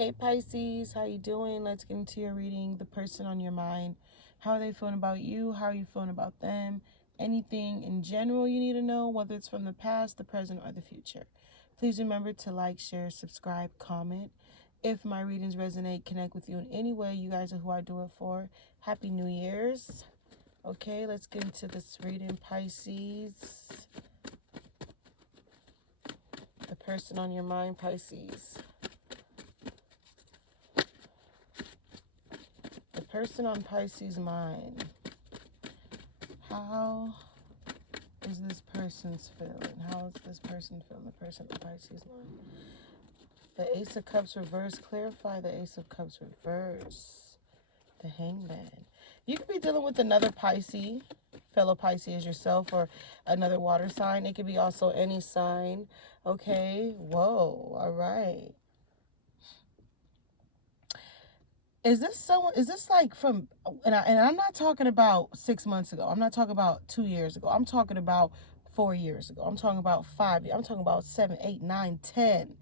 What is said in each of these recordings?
Hey Pisces, how you doing? Let's get into your reading. The person on your mind. How are they feeling about you? How are you feeling about them? Anything in general you need to know, whether it's from the past, the present, or the future. Please remember to like, share, subscribe, comment. If my readings resonate, connect with you in any way, you guys are who I do it for. Happy New Year's. Okay, let's get into this reading, Pisces. The person on your mind, Pisces. The person on Pisces' mind. How is this person's feeling? How is this person feeling? The person on Pisces' mind. The Ace of Cups reverse. Clarify the Ace of Cups reverse. The Hangman. You could be dealing with another Pisces, fellow Pisces as yourself, or another water sign. It could be also any sign. Okay. Whoa. All right. Is this like from, and I'm not talking about 6 months ago. I'm not talking about 2 years ago. I'm talking about 4 years ago. I'm talking about 5 years. I'm talking about 7, 8, 9, 10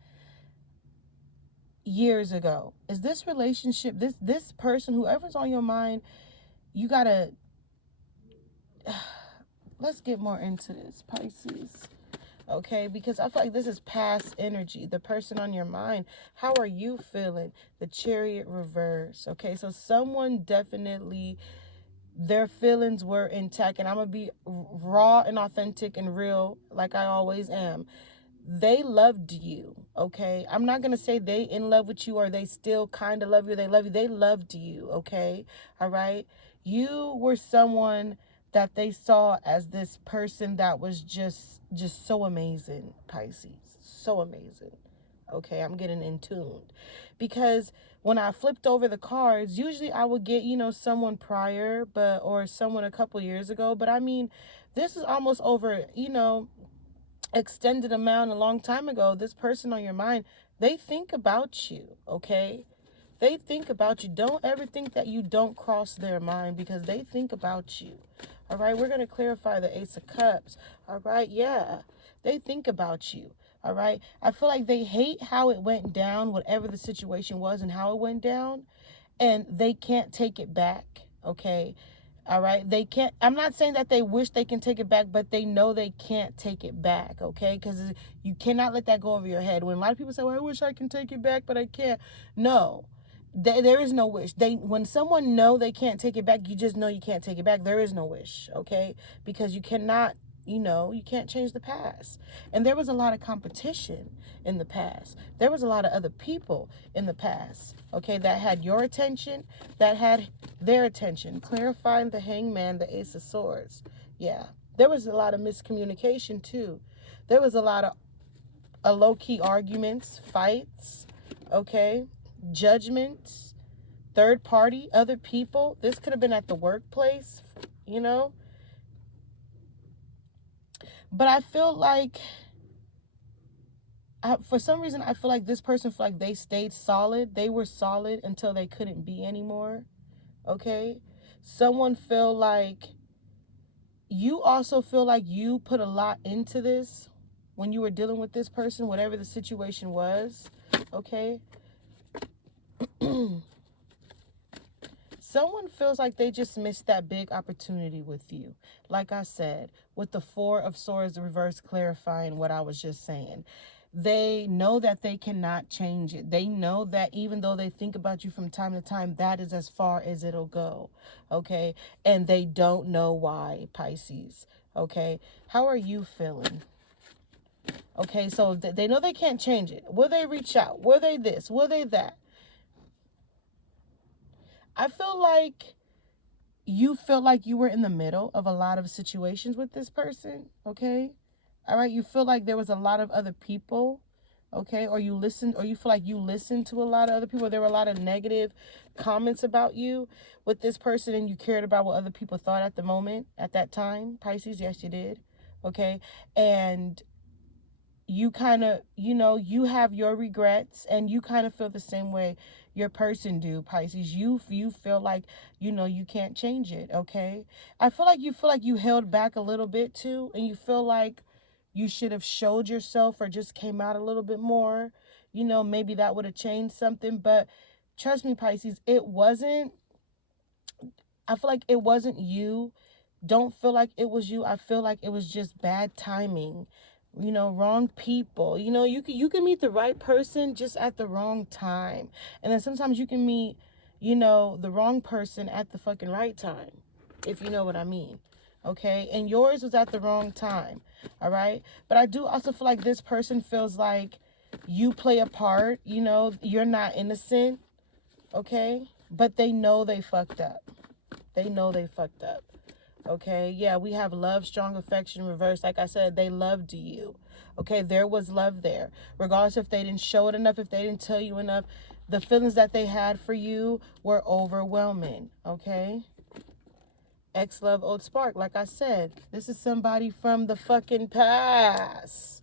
years ago. Is this relationship, this person, whoever's on your mind, you gotta, let's get more into this, Pisces. Okay, because I feel like this is past energy. The person on your mind, how are you feeling? The Chariot reverse. Okay, so someone definitely, their feelings were intact, and I'm gonna be raw and authentic and real like I always am. They loved you. Okay, I'm not gonna say they in love with you or they still kind of love you. They love you. They loved you. Okay, all right. You were someone that they saw as this person that was just so amazing, Pisces, so amazing. Okay, I'm getting in tuned because when I flipped over the cards, usually I would get, someone prior, or someone a couple years ago, but I mean, this is almost over, extended amount a long time ago. This person on your mind, they think about you. Okay, they think about you. Don't ever think that you don't cross their mind, because they think about you. All right, we're going to clarify the Ace of Cups. All right, yeah, they think about you. All right, I feel like they hate how it went down, whatever the situation was and how it went down, and they can't take it back. Okay, all right, they can't, I'm not saying that they wish they can take it back, but they know they can't take it back. Okay, because you cannot let that go over your head. When a lot of people say, well, I wish I can take it back, but I can't. No, there is no wish. When someone know they can't take it back, you just know you can't take it back. There is no wish. Okay, because you cannot, you can't change the past. And there was a lot of competition in the past. There was a lot of other people in the past, okay, that had your attention, that had their attention. Clarifying the Hangman, the Ace of Swords. Yeah, there was a lot of miscommunication too. There was a lot of low-key arguments, fights, okay, judgments, third party, other people. This could have been at the workplace, But I feel like, for some reason, I feel like this person feel like they stayed solid. They were solid until they couldn't be anymore. Okay? Someone feel like, you also feel like you put a lot into this when you were dealing with this person, whatever the situation was. Okay? Someone feels like they just missed that big opportunity with you. Like I said, with the Four of Swords reverse, clarifying what I was just saying. They know that they cannot change it. They know that even though they think about you from time to time, that is as far as it'll go. Okay? And they don't know why, Pisces. Okay? How are you feeling? Okay, so they know they can't change it. Will they reach out? Will they this? Will they that? I feel like you feel like you were in the middle of a lot of situations with this person, okay? All right, you feel like there was a lot of other people, okay? Or you feel like you listened to a lot of other people. There were a lot of negative comments about you with this person, and you cared about what other people thought at the moment, at that time. Pisces, yes, you did, okay? And you kind of, you have your regrets, and you kind of feel the same way your person do, Pisces. You feel like, you can't change it, okay? I feel like you held back a little bit too, and you feel like you should have showed yourself or just came out a little bit more. you know, maybe that would have changed something. But trust me, Pisces, it wasn't, I feel like it wasn't you. Don't feel like it was you. I feel like it was just bad timing. You know, wrong people. You know, you can meet the right person just at the wrong time. And then sometimes you can meet, you know, the wrong person at the fucking right time, if you know what I mean. Okay? And yours was at the wrong time. All right? But I do also feel like this person feels like you play a part, you know, you're not innocent, okay? But they know they fucked up. They know they fucked up. Okay, yeah, we have love, strong affection, reverse. Like I said, they loved you. Okay, there was love there. Regardless if they didn't show it enough, if they didn't tell you enough, the feelings that they had for you were overwhelming. Okay, ex-love, old spark. Like I said, this is somebody from the fucking past.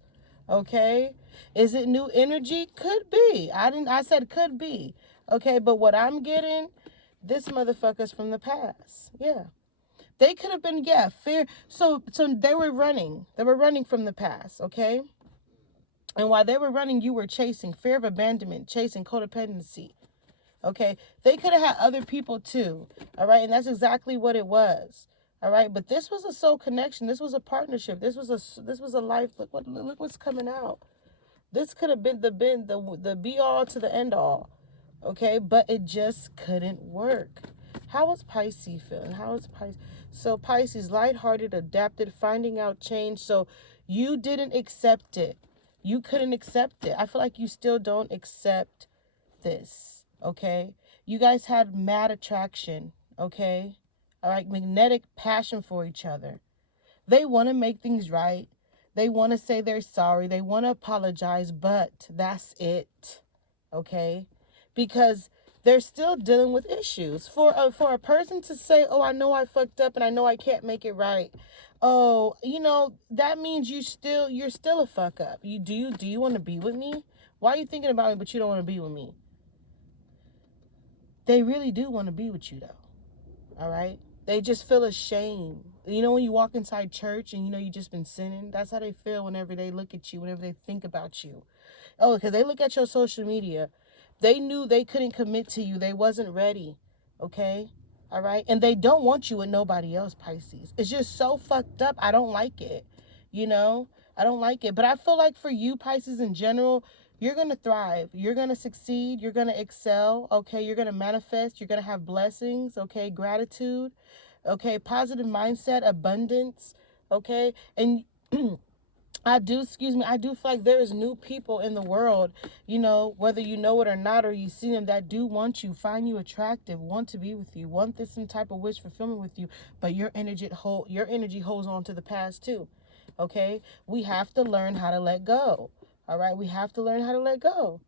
Okay, is it new energy? Could be. I said could be. Okay, but what I'm getting, this motherfucker's from the past. Yeah. They could have been, yeah, fear. So they were running. They were running from the past, okay? And while they were running, you were chasing fear of abandonment, chasing codependency, okay? They could have had other people too, all right? And that's exactly what it was, all right? But this was a soul connection. This was a partnership. This was a life. Look what's coming out. This could have been the be all to the end all, okay? But it just couldn't work. How is Pisces feeling? How is Pisces? So Pisces, lighthearted, adapted, finding out change. So you didn't accept it. You couldn't accept it. I feel like you still don't accept this, okay? You guys had mad attraction, okay? All right, magnetic passion for each other. They want to make things right. They want to say they're sorry. They want to apologize, but that's it, okay? Because they're still dealing with issues. For a person to say, oh, I know I fucked up and I know I can't make it right. Oh, you know, that means you're still a fuck up. Do you want to be with me? Why are you thinking about me but you don't want to be with me? They really do want to be with you though. All right? They just feel ashamed. You know when you walk inside church and you know you just been sinning? That's how they feel whenever they look at you, whenever they think about you. Oh, because they look at your social media. They knew they couldn't commit to you. They wasn't ready. Okay? All right? And they don't want you with nobody else, Pisces. It's just so fucked up. I don't like it. You know? I don't like it. But I feel like for you, Pisces, in general, you're going to thrive. You're going to succeed. You're going to excel. Okay? You're going to manifest. You're going to have blessings. Okay? Gratitude. Okay? Positive mindset, abundance. Okay? And I do feel like there is new people in the world, you know, whether you know it or not, or you see them that do want you, find you attractive, want to be with you, want this some type of wish fulfillment with you, but your energy holds on to the past too. Okay? We have to learn how to let go. All right? We have to learn how to let go.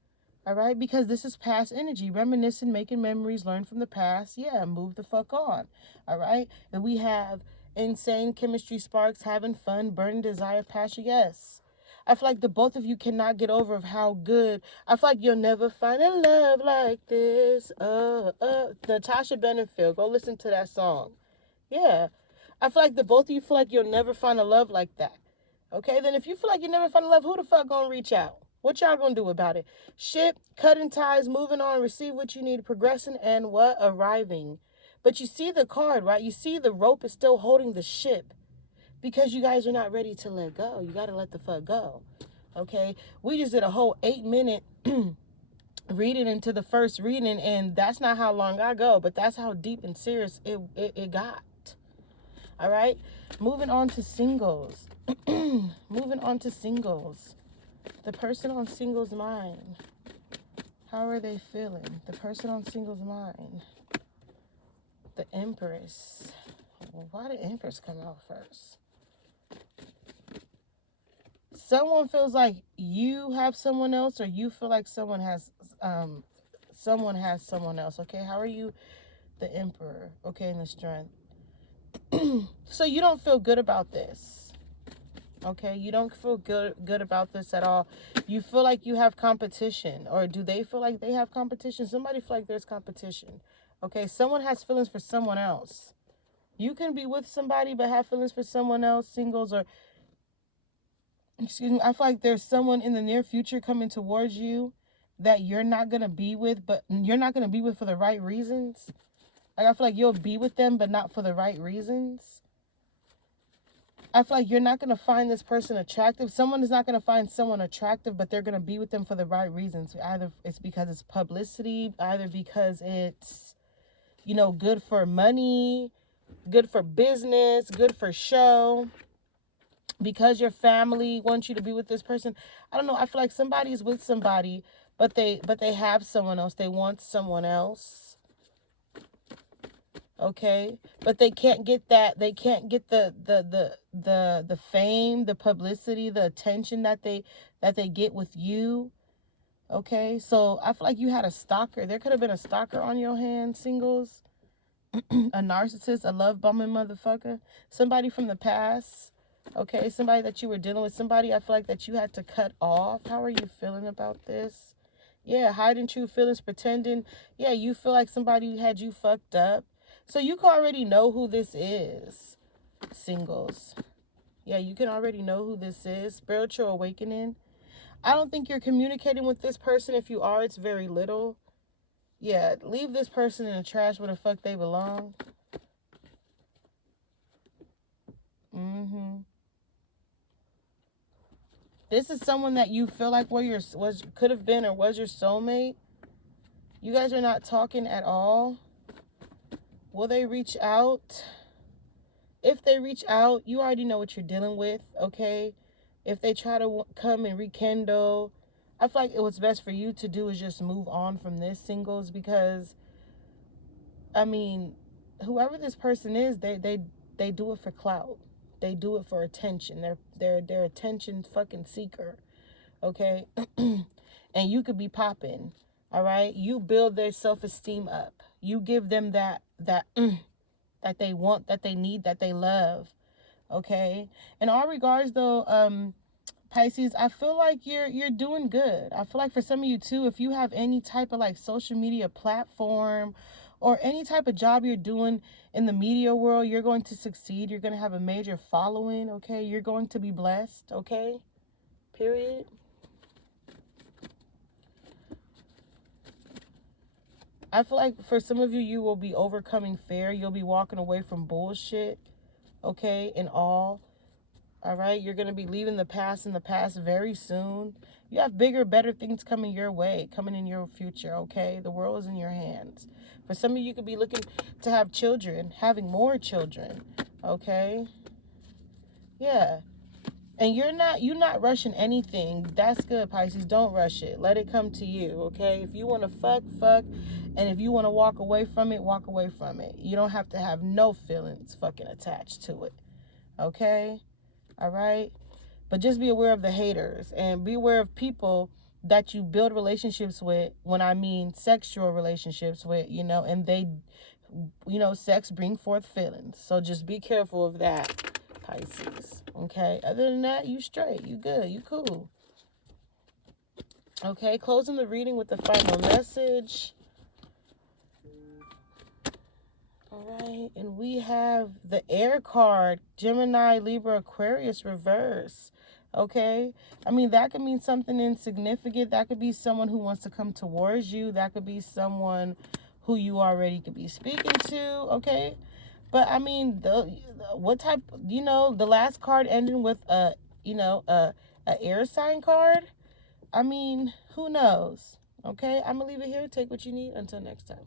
All right? Because this is past energy, reminiscing, making memories, learn from the past. Yeah, move the fuck on. All right? And we have insane chemistry sparks, having fun, burning desire, passion. Yes. I feel like the both of you cannot get over of how good. I feel like you'll never find a love like this. Natasha Bedingfield. Go listen to that song. Yeah. I feel like the both of you feel like you'll never find a love like that. Okay, then if you feel like you never find a love, who the fuck gonna reach out? What y'all gonna do about it? Shit, cutting ties, moving on, receive what you need, progressing, and what? Arriving. But you see the card, right? You see the rope is still holding the ship because you guys are not ready to let go. You gotta let the fuck go. Okay? We just did a whole 8-minute reading into the first reading, and that's not how long I go, but that's how deep and serious it got. All right? Moving on to singles. Moving on to singles. The person on singles' mind. How are they feeling? The person on singles' mind. The Empress. Why did Empress come out first? Someone feels like you have someone else, or you feel like someone has someone else. Okay, how are you? The Emperor. Okay, in the Strength. So you don't feel good about this. Okay, you don't feel good about this at all. You feel like you have competition, or do they feel like they have competition? Somebody feel like there's competition. Okay, someone has feelings for someone else. You can be with somebody but have feelings for someone else, singles, or excuse me, I feel like there's someone in the near future coming towards you. that you're not going to be with, but you're not going to be with for the right reasons. Like, I feel like you'll be with them, but not for the right reasons. I feel like you're not going to find this person attractive. Someone is not going to find someone attractive, but they're going to be with them for the right reasons. Either it's because it's publicity, either because it's, you know, good for money, good for business, good for show, because your family wants you to be with this person. I don't know. I feel like somebody's with somebody, but they have someone else. They want someone else. Okay, but they can't get that. They can't get the fame, the publicity, the attention that they get with you. Okay, so I feel like you had a stalker. There could have been a stalker on your hands, singles. A narcissist, a love bombing motherfucker, somebody from the past. Okay, somebody that you were dealing with, somebody I feel like that you had to cut off. How are you feeling about this? Yeah, hiding true feelings, pretending. Yeah, you feel like somebody had you fucked up. So you can already know who this is, singles. Yeah, you can already know who this is. Spiritual awakening. I don't think you're communicating with this person. If you are, it's very little. Yeah, leave this person in the trash where the fuck they belong. This is someone that you feel like could have been or was your soulmate. You guys are not talking at all. Will they reach out? If they reach out, you already know what you're dealing with, okay? If they try to come and rekindle, I feel like what's best for you to do is just move on from this, singles, because, I mean, whoever this person is, they do it for clout. They do it for attention. They're attention fucking seeker, okay? And you could be popping, all right? You build their self-esteem up. You give them that they want, that they need, that they love, okay? In all regards, though, Pisces, I feel like you're doing good. I feel like for some of you too, if you have any type of like social media platform or any type of job you're doing in the media world, you're going to succeed. You're going to have a major following, okay? You're going to be blessed, okay? Period. I feel like for some of you, you will be overcoming fear. You'll be walking away from bullshit, okay, and all right? You're going to be leaving the past in the past very soon. You have bigger, better things coming your way, coming in your future, okay? The world is in your hands. For some of you, could be looking to have children, having more children, okay? Yeah. And you're not rushing anything. That's good, Pisces. Don't rush it. Let it come to you, okay? If you want to fuck. And if you want to walk away from it, walk away from it. You don't have to have no feelings fucking attached to it, okay? All right? But just be aware of the haters and be aware of people that you build relationships with, when I mean sexual relationships with, you know, and they, you know, sex bring forth feelings. So just be careful of that, Pisces. Okay? Other than that, you straight. You good. You cool. Okay? Closing the reading with the final message. All right. And we have the air card, Gemini, Libra, Aquarius reverse. Okay? I mean, that could mean something insignificant. That could be someone who wants to come towards you. That could be someone who you already could be speaking to. Okay? But, I mean, what type, you know, the last card ending with a air sign card. I mean, who knows? Okay? I'm going to leave it here. Take what you need. Until next time.